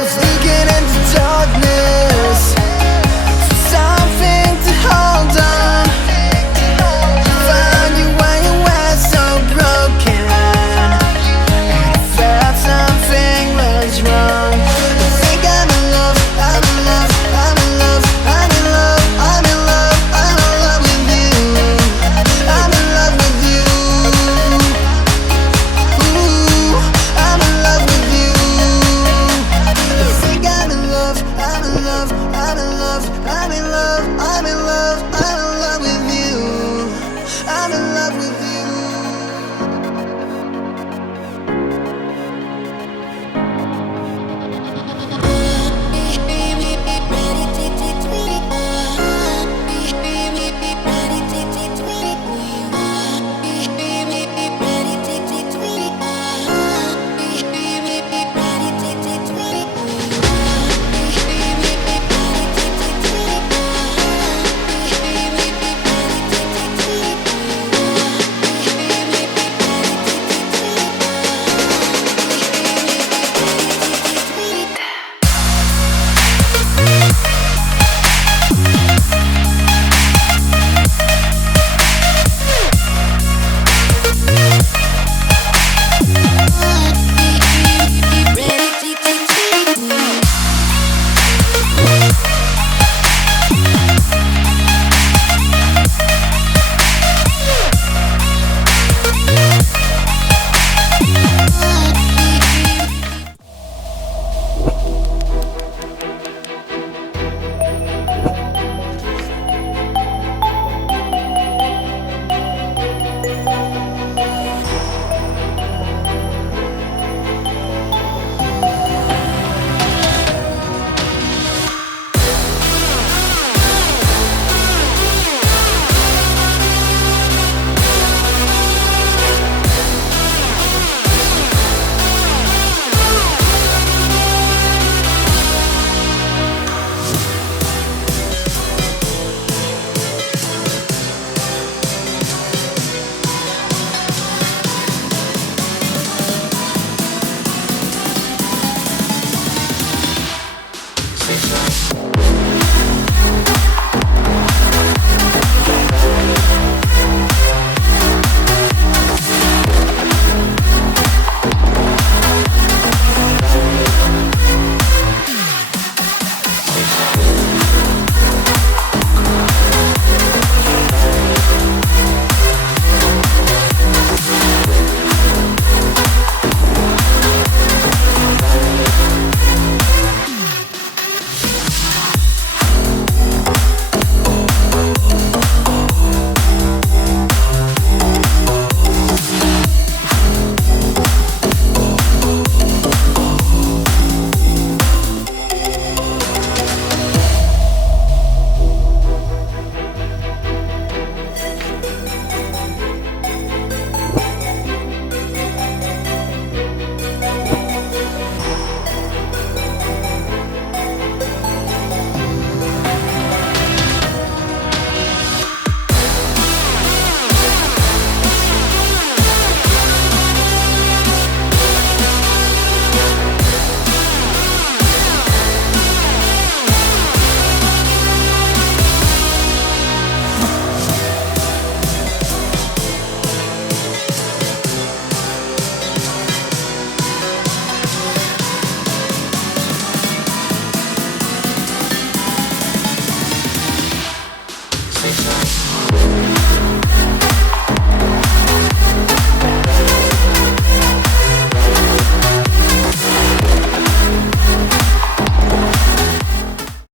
was looking into darkness for something to hold on. Found you when you were so broken, and I felt something was wrong. I think I'm in love, I'm in love, I'm in love, I'm in love, I'm in love, I'm in love with you. I'm in love with you. Ooh, I'm in love with you. I think I'm in love, I'm in love, I'm in love, I'm in love, I'm in love, I'm in love with you. I'm in love with you. Sessions.